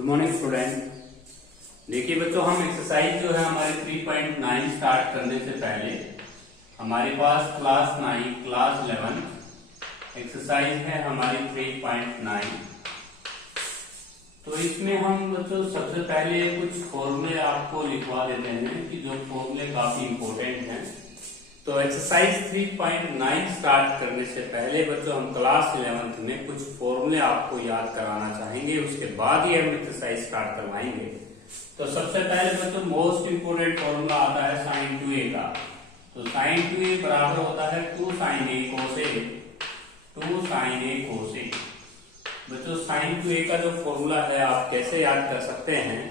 Good morning student. देखिए बच्चों, हम एक्सरसाइज जो है हमारे 3.9 स्टार्ट करने से पहले हमारे पास क्लास 9 क्लास 11 एक्सरसाइज है हमारी 3.9। तो इसमें हम बच्चों सबसे पहले कुछ फॉर्मूले आपको लिखवा देते हैं कि जो फॉर्मूले काफी इंपॉर्टेंट हैं। तो एक्सरसाइज 3.9 स्टार्ट करने से पहले बच्चों हम क्लास 11th में कुछ फॉर्मूले आपको याद कराना चाहेंगे, उसके बाद ही हम एक्सरसाइज स्टार्ट करवाएंगे। तो सबसे पहले बच्चों मोस्ट इंपोर्टेंट फॉर्मूला आता है साइन 2a का। तो साइन 2a बराबर होता है 2 sin a cos a, 2 sin a cos a। बच्चों साइन 2a का जो फॉर्मूला है आप कैसे याद कर सकते हैं,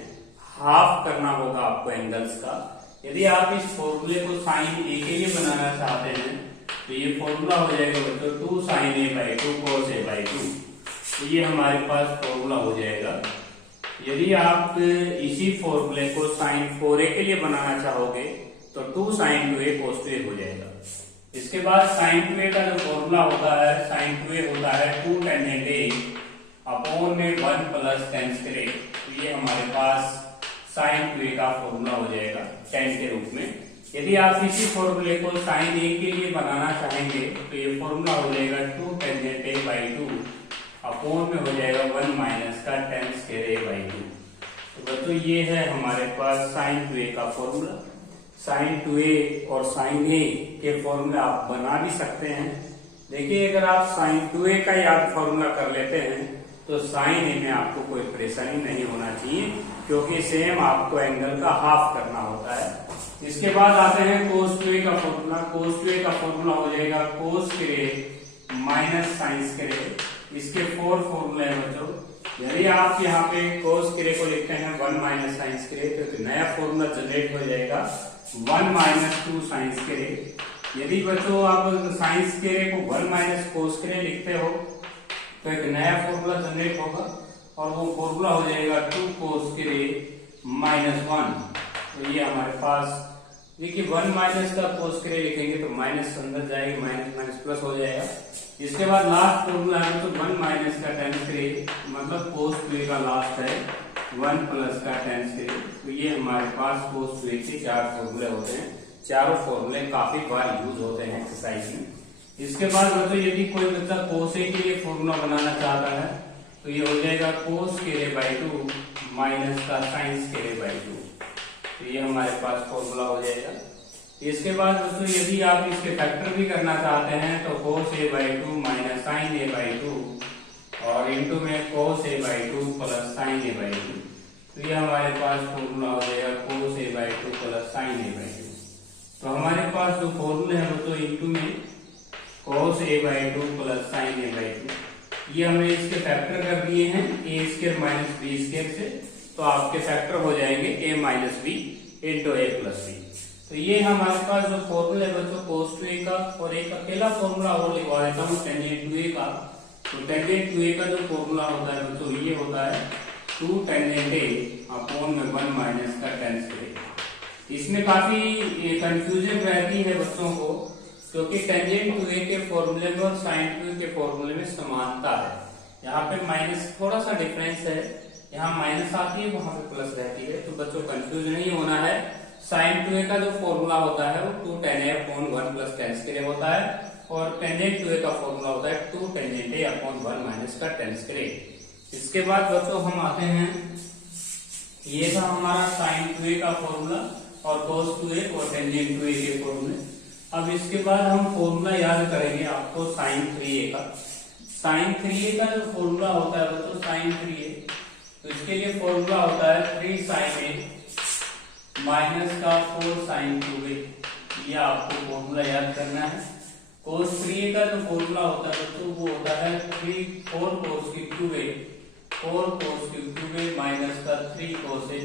हाफ करना होगा आपको एंगल्स का। यदि आप इस फॉर्मूले को साइन a के लिए बनाना चाहते हैं तो ये फॉर्मूला हो जाएगा बच्चों 2 sin a/2 cos a/2। तो ये हमारे पास फॉर्मूला हो जाएगा। यदि आप इसी फॉर्मूले को साइन 4a के लिए बनाना चाहोगे तो 2 sin 2a cos 2a हो जाएगा। इसके बाद साइन 2a का जो फॉर्मूला होता है, साइन 2a होता है 2 tan a अपॉन में 1 प्लस tan स्क्वायर। तो ये हमारे पास साइन 2a का फॉर्मूला हो जाएगा tan के रूप में। यदि आप इसी फॉर्मूले को साइन a के लिए बनाना चाहेंगे तो ये फॉर्मूला हो जाएगा 2 tan a/2 अपॉन में हो जाएगा 1 माइनस का tan स्क्वायर a/2। तो बच्चों ये है हमारे पास साइन 2a का फॉर्मूला। साइन 2a और साइन a के फॉर्मूले आप बना भी सकते हैं। देखिए अगर आप साइन 2a का याद फॉर्मूला कर लेते हैं तो साइन a में आपको कोई परेशानी नहीं होना चाहिए, क्योंकि सेम आपको एंगल का हाफ करना होता है। इसके बाद आते हैं cos 2a का फॉर्मूला। cos 2a का फॉर्मूला हो जाएगा cos square minus sine square. इसके 4 फॉर्मूले हैं बच्चों। यदि आप यहाँ पे cos स्क्वायर को लिखते हैं 1 माइनस साइन स्क्वायर तो नया फॉर्मूला जनरेट हो जाएगा 1 माइनस 2 साइन स्क्वायर। यदि बच्चों आप साइन स्क्वायर को 1 माइनस cos स्क्वायर लिखते हो तो एक नया फॉर्मूला जनरेट होगा और वो फॉर्मूला हो जाएगा 2 cos स्क्वायर माइनस 1। तो ये हमारे पास देखिए 1 माइनस का cos स्क्वायर लिखेंगे तो माइनस अंदर जाएगी, माइनस माइनस प्लस हो जाएगा। इसके बाद लास्ट फॉर्मूला है तो 1 माइनस का tan स्क्वायर, मतलब cos 2a का लास्ट है 1 प्लस का tan स्क्वायर। तो ये हमारे पास cos 2a के 4 फॉर्मूले होते हैं। चारों फॉर्मूले काफी बार यूज होते हैं एक्सरसाइज में। इसके बाद बच्चों यदि कोई बच्चा cos a के लिए फॉर्मूला बनाना चाहता है तो ये हो जाएगा cos स्क्वायर/2 माइनस का sin स्क्वायर/2। तो ये हमारे पास फॉर्मूला हो जाएगा। इसके बाद दोस्तों यदि आप इसके फैक्टर भी करना चाहते हैं तो cos a/2 minus sin a/2 और इंटू में cos a/2 plus sin a/2। तो ये हमारे पास फॉर्मूला हो जाएगा cos a/2 plus sin a/2। तो हमारे पास जो फॉर्मूले हैं वो तो इंटू में cos a/2 plus sin a/2, ये हमने इसके फैक्टर कर दिए हैं a square minus b square से। तो आपके फैक्टर हो जाएंगे a minus b into a plus b। तो ये हमारे पास जो फॉर्मूला है बच्चों cos 2a का। और एक अकेला फॉर्मूला और लिखवा देता हूँ tan 2a का। तो tan 2a का जो फॉर्मूला होता है बच्चों ये होता है 2 tan a अपॉन में 1 माइनस का tan स्क्वायर। इसमें काफी कंफ्यूजन रहती है बच्चों को, क्योंकि टेंजेंट 2a के फॉर्मूले में और साइन 2a के फॉर्मूले में समानता है। यहाँ पे माइनस थोड़ा सा डिफरेंस है, यहाँ माइनस आती है वहां पे प्लस रहती है। तो बच्चों कंफ्यूज नहीं होना है। साइन 2a का जो फॉर्मूला होता है वो 2 tan a upon 1 plus tan square होता है और टेंजेंट 2a का फॉर्मूला होता है 2 tan a अपॉन 1 माइनस का tan स्क्वायर। इसके बाद बच्चों हम आते हैं, ये था हमारा साइन 2a का फॉर्मूला और cos 2a और टेंजेंट 2a के फॉर्मूले। अब इसके बाद हम फॉर्मूला याद करेंगे आपको साइन 3a का। साइन 3a का जो फॉर्मूला होता है बच्चों साइन 3a, तो इसके लिए फॉर्मूला होता है 3 sin a माइनस का 4 sin 2a। ये आपको फॉर्मूला याद करना है। cos 3a का जो फॉर्मूला होता है बच्चों वो होता है 4 cos 2a, 4 cos 2a minus का 3 cos a।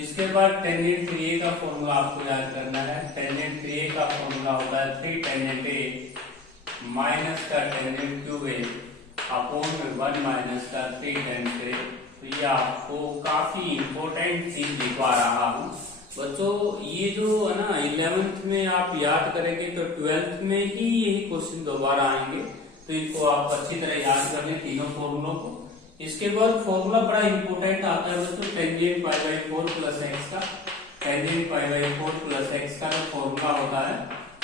इसके बाद टेंजेंट 3a का फॉर्मूला आपको याद करना है। टेंजेंट 3a का फॉर्मूला होता है 3 tan a माइनस का टेंजेंट 2a अपॉन में 1 माइनस का 3 tan स्क्वायर। तो ये आपको काफी इंपॉर्टेंट चीज दिखा रहा हूँ बच्चों। ये जो है ना 11th में आप याद करेंगे तो 12th में ही यही क्वेश्चन दोबारा आएंगे। तो इनको आप अच्छी तरह याद कर लें तीनों फॉर्मूलों को। इसके बाद फॉर्मूला बड़ा इंपॉर्टेंट आता है बच्चों, tangent pi by 4 plus x का। Tangent pi by 4 plus x का जो फॉर्मूला होता है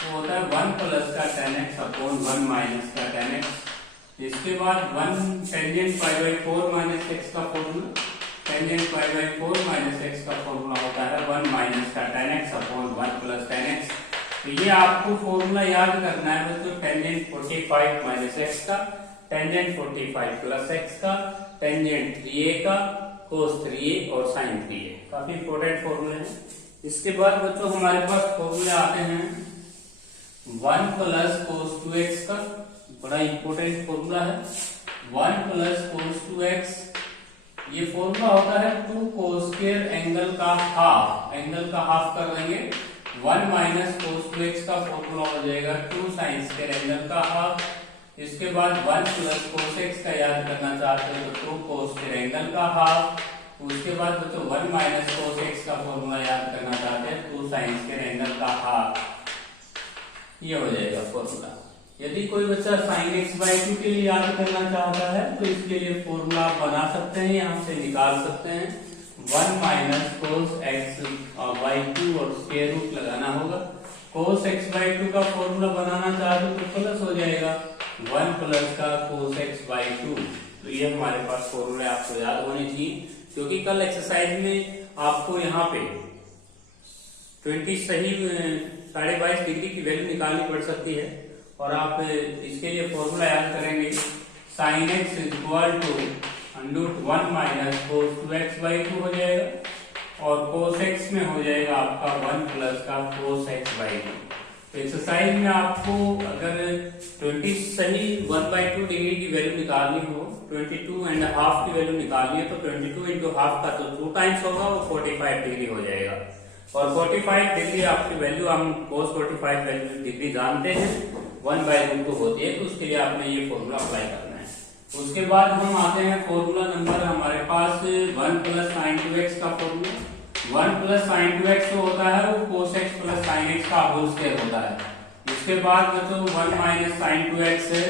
वो होता है 1 प्लस का tan x अपॉन 1 माइनस का tan x। इसके बाद 1 tangent pi by 4 minus x का formula, tangent pi by 4 minus x का फॉर्मूला होता है 1 माइनस का tan x upon 1 plus tan x। तो ये आपको फॉर्मूला याद करना है बच्चों, टेंजेंट 45 माइनस एक्स का, टेंजेंट 45 प्लस एक्स का, टेंजेंट 3a का, cos 3a और sin 3a। काफी इंपॉर्टेंट फॉर्मूले हैं। इसके बाद बच्चों हमारे पास फॉर्मूले आते हैं 1 प्लस cos 2x का, बड़ा इंपॉर्टेंट फॉर्मूला है 1 प्लस cos 2x। ये फॉर्मूला होता है 2 cos स्क्वायर एंगल का हाफ, एंगल का हाफ कर देंगे 1 माइनस cos 2x का फॉर्मूला हो जाएगा 2 sin स्क्वायर एंगल का हाफ। इसके बाद 1 प्लस cos x का याद करना चाहते हैं तो 2 cos स्क्वायर एंगल का हाफ। उसके बाद बच्चों 1 माइनस cos x का फॉर्मूला याद करना चाहते हैं 2 sin स्क्वायर एंगल का हाफ। ये हो जाएगा फॉर्मूला। यदि कोई बच्चा sin x बाई 2 के लिए याद करना चाहता है तो इसके लिए फॉर्मूला आप बना सकते हैं, यहाँ से निकाल सकते हैं 1 माइनस cos x बाई 2 और स्क्वायर रूट लगाना होगा। cos x बाई 2 का फॉर्मूला बनाना चाहते तो प्लस हो जाएगा 1 प्लस का cos x बाई 2। तो ये हमारे पास फॉर्मूले आपको याद होने चाहिए, क्योंकि कल एक्सरसाइज में आपको यहाँ पे 20 सही 22.5 डिग्री की वैल्यू निकालनी पड़ सकती है, और आप इसके लिए फॉर्मूला याद करेंगे sin x is equal to √1 minus cos 2x by 2 हो जाएगा, और cos x में हो जाएगा आपका 1 प्लस का cos x बाई 2। तो एक्सरसाइज में आपको अगर 20 सही 1/2 डिग्री की वैल्यू निकालनी हो, 22.5 की वैल्यू निकालनी है तो 22 इंटू हाफ का तो 2 टाइम्स होगा, वो 45 डिग्री हो जाएगा। और 45 डिग्री आपकी वैल्यू, हम cos 45 वैल्यू डिग्री जानते हैं 1/2 होती है, तो उसके लिए आपने ये फॉर्मूला अप्लाई करना है। उसके बाद हम आते हैं फॉर्मूला नंबर हमारे पास 1 प्लस sin 2x का फॉर्मूला। 1 प्लस sin 2x जो होता है वो cos x plus sin x का होल स्क्वायर होता है। उसके बाद बच्चों 1 माइनस sin 2x है,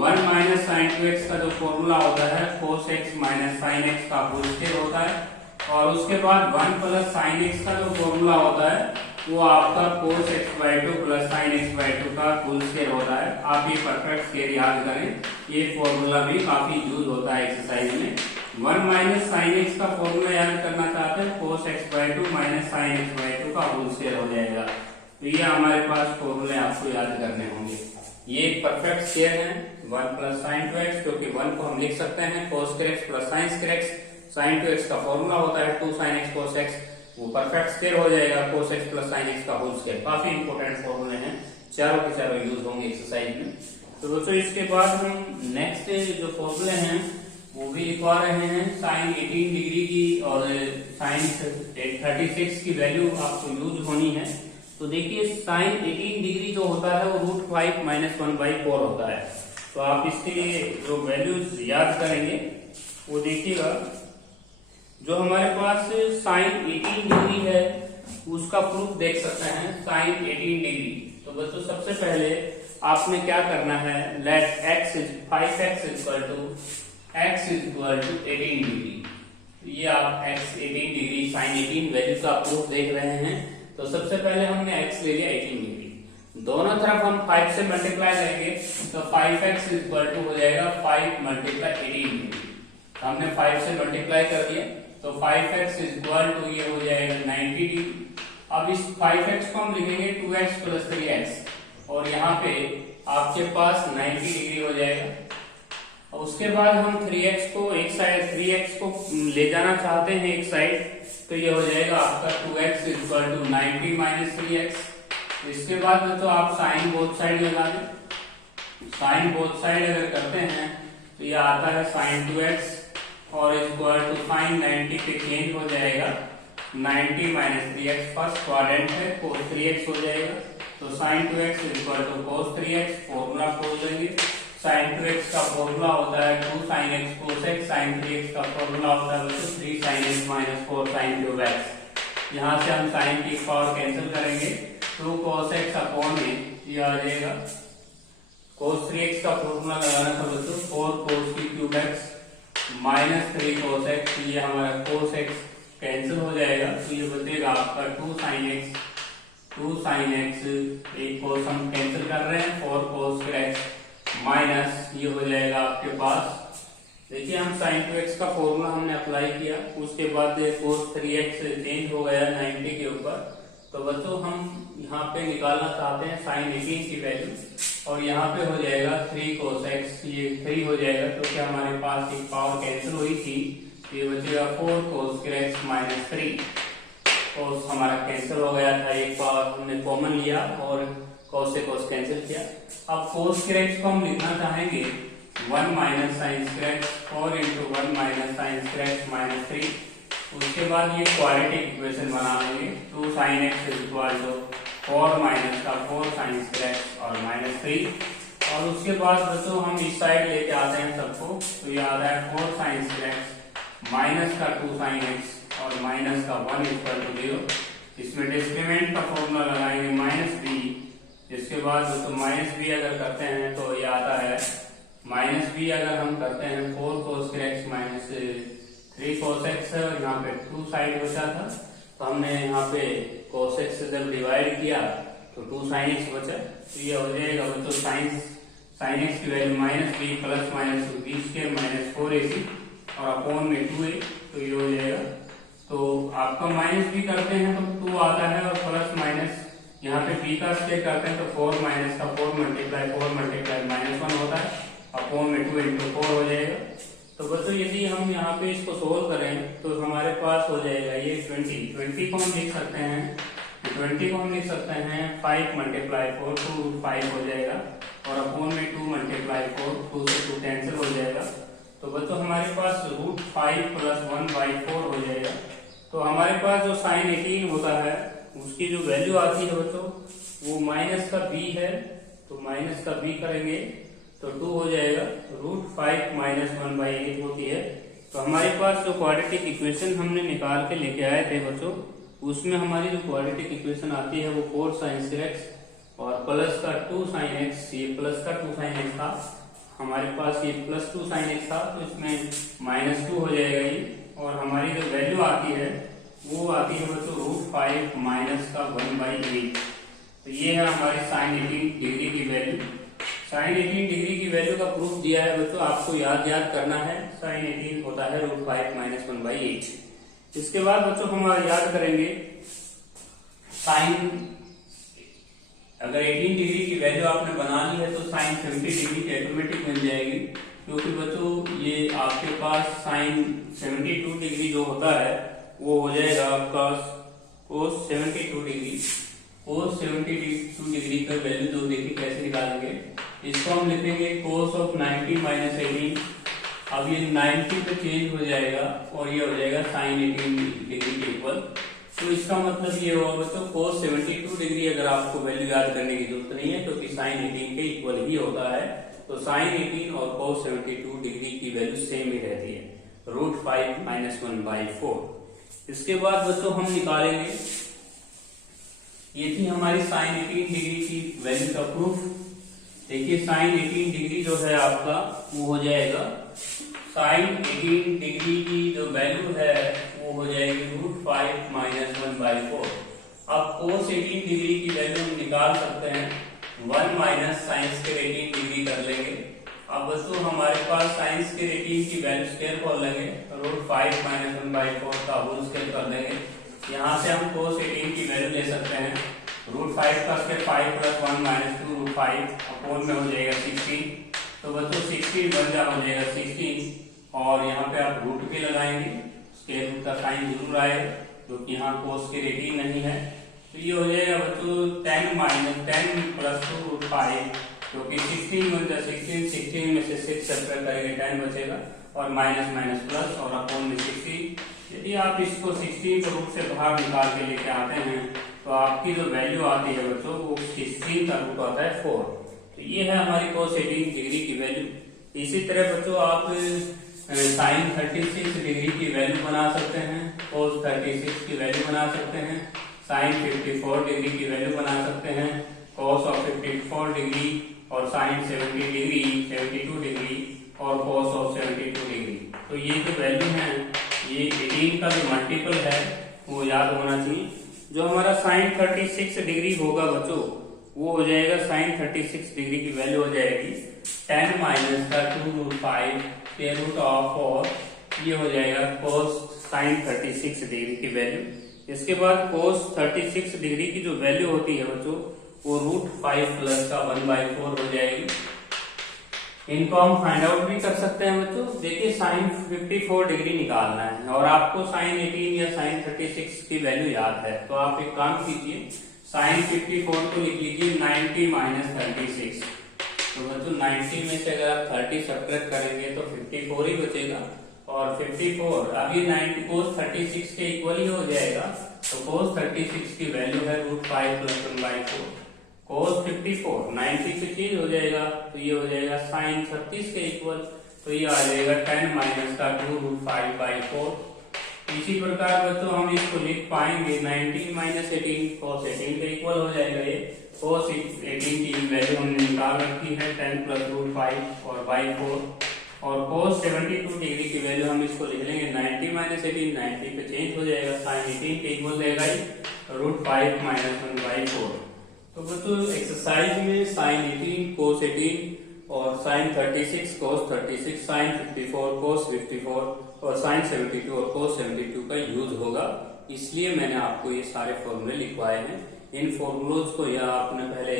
1 माइनस sin 2x का जो फॉर्मूला होता है cos x minus sin x का होल स्क्वायर होता है। और उसके बाद 1 प्लस sin x का जो फॉर्मूला होता है वो आपका cos x by 2 plus sin x by 2 का होल स्क्वायर होता है। आप ये परफेक्ट स्क्वायर याद करें, ये फॉर्मूला भी काफी यूज होता है एक्सरसाइज में। 1 माइनस sin x का फॉर्मूला याद करना चाहते हैं cos x by 2 minus sin x by 2 का होल स्क्वायर हो जाएगा। तो ये हमारे पास फॉर्मूले आपको याद करने होंगे। ये एक परफेक्ट स्क्वायर है 1 प्लस sin 2x, क्योंकि 1 को हम लिख सकते हैं cos x plus sin x। sin 2x का फॉर्मूला होता है 2 sin x cos x, वो परफेक्ट स्क्वायर हो जाएगा cos x plus sin x का होल स्क्वायर। काफी इंपॉर्टेंट फॉर्मूले हैं, चारों के चारों यूज होंगे एक्सरसाइज में। तो दोस्तों इसके बाद हम नेक्स्ट जो फॉर्मूले हैं वो भी लिखवा रहे हैं। sin 18 डिग्री की और sin 36 की वैल्यू आपको यूज होनी है। तो देखिए sin 18 डिग्री जो होता है वो √5 माइनस 1/4 होता है। तो आप इसके लिए जो वैल्यूज याद करेंगे वो देखिएगा, जो हमारे पास sin 18 डिग्री है उसका प्रूफ देख सकते हैं sin 18 डिग्री। तो बच्चों सबसे पहले आपने क्या करना है, let x is 5x equal to x is equal to 18 degree. ये आप x 18 डिग्री sin 18 वैल्यू का प्रूफ देख रहे हैं। तो सबसे पहले हमने x ले लिया 18 डिग्री, दोनों तरफ हम 5 से मल्टीप्लाई करेंगे तो 5x इज इक्वल टू हो जाएगा 5 मल्टीप्लाई 18 डिग्री। हमने 5 से मल्टीप्लाई कर दिया तो 5x इज इक्वल टू ये हो जाएगा 90 डिग्री। अब इस 5x को हम लिखेंगे 2x प्लस 3x, और यहाँ पे आपके पास 90 डिग्री हो जाएगा। और उसके बाद हम 3x को एक साइड 3x को ले जाना चाहते हैं एक साइड, तो ये हो जाएगा आपका 2x is equal to 90 minus 3x। इसके बाद तो आप साइन बोथ साइड लगा दें। साइन बोथ साइड अगर करते हैं तो ये आता है sin 2x और इक्वल टू sin 90 पे चेंज हो जाएगा 90 माइनस 3x, फर्स्ट क्वाड्रेंट है cos 3x हो जाएगा। तो sin 2x equal to cos 3x, formula खोल देंगे। sin 2x का फॉर्मूला होता है 2 sin x cos x, sin 3x का फॉर्मूला होता है 3 sin x minus 4 sin cube x। यहाँ से हम sin की पावर कैंसिल करेंगे, 2 cos x अपॉन में ये आ जाएगा। cos 3x का फॉर्मूला लगाना था बच्चों 4 cos की क्यूब x -3 cos x, ये हमारा cos x कैंसिल हो जाएगा, तो ये बचेगा आपका 2 sin x, एक cos हम कैंसिल कर रहे हैं, 4 cos x माइनस ये हो जाएगा आपके पास, देखिए हम sin 2x का फॉर्मूला हमने अप्लाई किया, उसके बाद cos 3x चेंज हो गया 90 के ऊपर। तो बच्चों हम यहाँ पे निकालना चाहते हैं sin 18 की वैल्यू, और यहाँ पे हो जाएगा 3 cos x, ये 3 हो जाएगा क्योंकि हमारे पास एक पावर कैंसिल हुई थी, तो ये बचेगा 4 cos x माइनस 3, cos हमारा कैंसिल हो गया था, एक पावर हमने कॉमन लिया और cos से cos कैंसिल किया। अब cos x को हम लिखना चाहेंगे 1 minus sine square x, 4 into 1 minus sine square x minus 3, उसके बाद ये क्वाड्रेटिक इक्वेशन बना लेंगे, 2 sin x equal to 4 minus का 4 sin स्क्वायर x और माइनस 3, और उसके बाद बच्चों हम इस साइड लेके आते हैं सबको, तो ये आता है 4 sin स्क्वायर x माइनस का 2 sin x और माइनस का 1 इक्वल टू 0। इसमें डिस्क्रीमेंट का फॉर्मूला लगाएंगे माइनस b, इसके बाद दोस्तों माइनस b अगर करते हैं तो ये आता है माइनस b, अगर हम करते हैं 4 cos x minus 3 cos x, यहाँ पे 2 साइड बचा था, तो हमने यहाँ पे cos x से जब डिवाइड किया तो 2 sin x बचा, तो ये हो जाएगा बच्चों sin x की value minus b plus minus b square minus 4ac और अपॉन में 2a, तो ये हो जाएगा। तो आपका माइनस b करते हैं तो 2 आता है, और प्लस माइनस यहाँ पे b का स्क्वायर करते हैं तो 4 माइनस का 4 मल्टीप्लाई माइनस 1 होता है, अपॉन में 2 इंटू 4 हो जाएगा। तो बच्चों यदि हम यहाँ पे इसको सोल्व करें तो हमारे पास हो जाएगा ये 20 को हम लिख सकते हैं, 20 को हम लिख सकते हैं 5 मल्टीप्लाई 4, 2√5 हो जाएगा, और अपॉन में 2 मल्टीप्लाई 4, 2 से 2 कैंसिल हो जाएगा, तो बच्चों हमारे पास √5 प्लस 1/4 हो जाएगा। तो हमारे पास जो sin 18 होता है उसकी जो वैल्यू आती है बच्चों वो माइनस का b है, तो माइनस का b करेंगे तो 2 हो जाएगा, √5 माइनस 1/8 होती है। तो हमारे पास जो क्वाड्रेटिक इक्वेशन हमने निकाल के लेके आए थे बच्चों, उसमें हमारी जो क्वाड्रेटिक इक्वेशन आती है वो 4 sin x और प्लस का 2 sin x, ये प्लस का 2 sin x था, हमारे पास ये प्लस 2 sin x था, तो इसमें माइनस 2 हो जाएगा ये, और हमारी जो वैल्यू आती है वो आती है बच्चों √5 माइनस का 1/8। तो ये है हमारी sin 18 डिग्री की वैल्यू। sin 18 डिग्री की वैल्यू का प्रूफ दिया है बच्चों, आपको याद करना है, sin 18 होता है √5 माइनस 1/8। इसके बाद बच्चों हम याद करेंगे sin, अगर 18 डिग्री की वैल्यू आपने बना ली है तो sin 70 डिग्री की ऑटोमेटिक मिल जाएगी, क्योंकि बच्चों ये आपके पास sin 72 डिग्री जो होता है वो हो जाएगा आपका cos 72 डिग्री। cos 72 डिग्री का वैल्यू जो देखिए कैसे निकालेंगे, इसको हम लिखेंगे cos ऑफ 90 माइनस 18, अब ये 90 पे चेंज हो जाएगा और ये हो जाएगा sin 18 डिग्री के इक्वल। तो इसका मतलब ये होगा बच्चों cos 72 डिग्री, अगर आपको वैल्यू याद करने की जरूरत नहीं है क्योंकि sin 18 के इक्वल ही होता है, तो sin 18 और cos 72 डिग्री की वैल्यू सेम ही रहती है, √5 माइनस 1/4। इसके बाद बच्चों हम निकालेंगे, ये थी हमारी sin 18 डिग्री की वैल्यू का प्रूफ। देखिए sin 18 डिग्री जो है आपका वो हो जाएगा, sin 18 डिग्री की जो वैल्यू है वो हो जाएगी √5 माइनस 1/4। अब cos 18 डिग्री की वैल्यू हम निकाल सकते हैं, 1 माइनस साइंस के 18 डिग्री कर लेंगे। अब बच्चों हमारे पास साइंस के 18 की वैल्यू स्क्वायर कर लेंगे, √5 माइनस 1/4 का होल स्क्वायर कर देंगे। यहाँ से हम cos 18 की वैल्यू ले सकते हैं, √5 का स्क्वायर 5 प्लस 1 माइनस 2√5 अपॉन में हो जाएगा 16, तो बच्चों 16 बन जा हो जाएगा 16, और यहाँ पे आप रूट के लगाएंगे, स्क्वायर रूट का साइन जरूर आएगा क्योंकि यहाँ cos के 18 नहीं है, तो ये हो जाएगा बच्चों 10 माइनस 10 प्लस 2√5, क्योंकि 16 बन जा 16 में से 6 सब्ट्रैक्ट करेंगे 10 बचेगा, और माइनस माइनस प्लस और अपॉन में 16। यदि आप इसको 16 को रूट से बाहर निकाल के लेके आते हैं तो आपकी जो वैल्यू आती है बच्चों वो 16 का रूट आता है 4। तो ये है हमारी cos 18 डिग्री की वैल्यू। इसी तरह बच्चों आप sin 36 डिग्री की वैल्यू बना सकते हैं, cos 36 की वैल्यू बना सकते हैं, sin 54 डिग्री की वैल्यू बना सकते हैं, cos ऑफ 54 डिग्री और sin 72 डिग्री और cos ऑफ 72 डिग्री। तो तो ये जो वैल्यू है, ये 18 का जो मल्टीपल है वो याद होना चाहिए। जो हमारा साइन 36 डिग्री होगा बच्चों, वो हो जाएगा साइन 36 डिग्री की वैल्यू हो जाएगी 10 माइनस का 2√5 के रूट ऑफ 4, ये हो जाएगा कोस साइन 36 डिग्री की वैल्यू। इसके बाद कोस 36 डिग्री की जो वैल्यू होती है बच्चों, वो √5 प्लस का 1/4 हो जाएगी। इनको हम फाइंड आउट भी कर सकते हैं बच्चों। देखिए साइन 54 डिग्री निकालना है और आपको साइन 18 या साइन 36 की वैल्यू याद है, तो आप एक काम कीजिए, साइन 54 को लिख लीजिए 90 माइनस 36। तो बच्चों 90 में से अगर आप 30 सब्ट्रैक्ट करेंगे तो 54 ही बचेगा, और 54 अब ये 90 कोस 36 के इक्वल ही हो जाएगा। तो कोस 36 की वैल्यू है √5 प्लस 1/4। कोस 54 90 से चेंज हो जाएगा, तो ये हो जाएगा साइन 36 के इक्वल, तो ये आ जाएगा 10 माइनस का 2√5/4। इसी प्रकार बच्चों हम इसको लिख पाएंगे 19 माइनस 18 कोस 18 के इक्वल हो जाएगा। ये कोस 18 की वैल्यू हमने निकाल रखी है 10 प्लस √5 और /4, और कोस 72 डिग्री की वैल्यू हम इसको लिख लेंगे 90 माइनस 18, 90 पे चेंज हो जाएगा, साइन 18 के इक्वल रहेगा √5 माइनस 1/4। तो बच्चों एक्सरसाइज में साइन 18 कोस 18 और साइन 36 कोस 36, साइन 54 कोस 54 और साइन 72 और कोस 72 का यूज होगा, इसलिए मैंने आपको ये सारे फॉर्मूले लिखवाए हैं। इन फॉर्मूलोज को या आपने पहले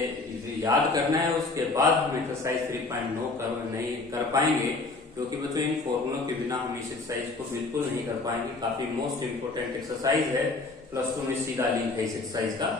याद करना है, उसके बाद हम एक्सरसाइज 3.9 नहीं कर पाएंगे, क्योंकि बच्चों इन फॉर्मूलों के बिना हम इस एक्सरसाइज को बिल्कुल नहीं कर पाएंगे। काफी मोस्ट इंपोर्टेंट एक्सरसाइज है, प्लस 2 में सीधा लिंक है इस एक्सरसाइज का।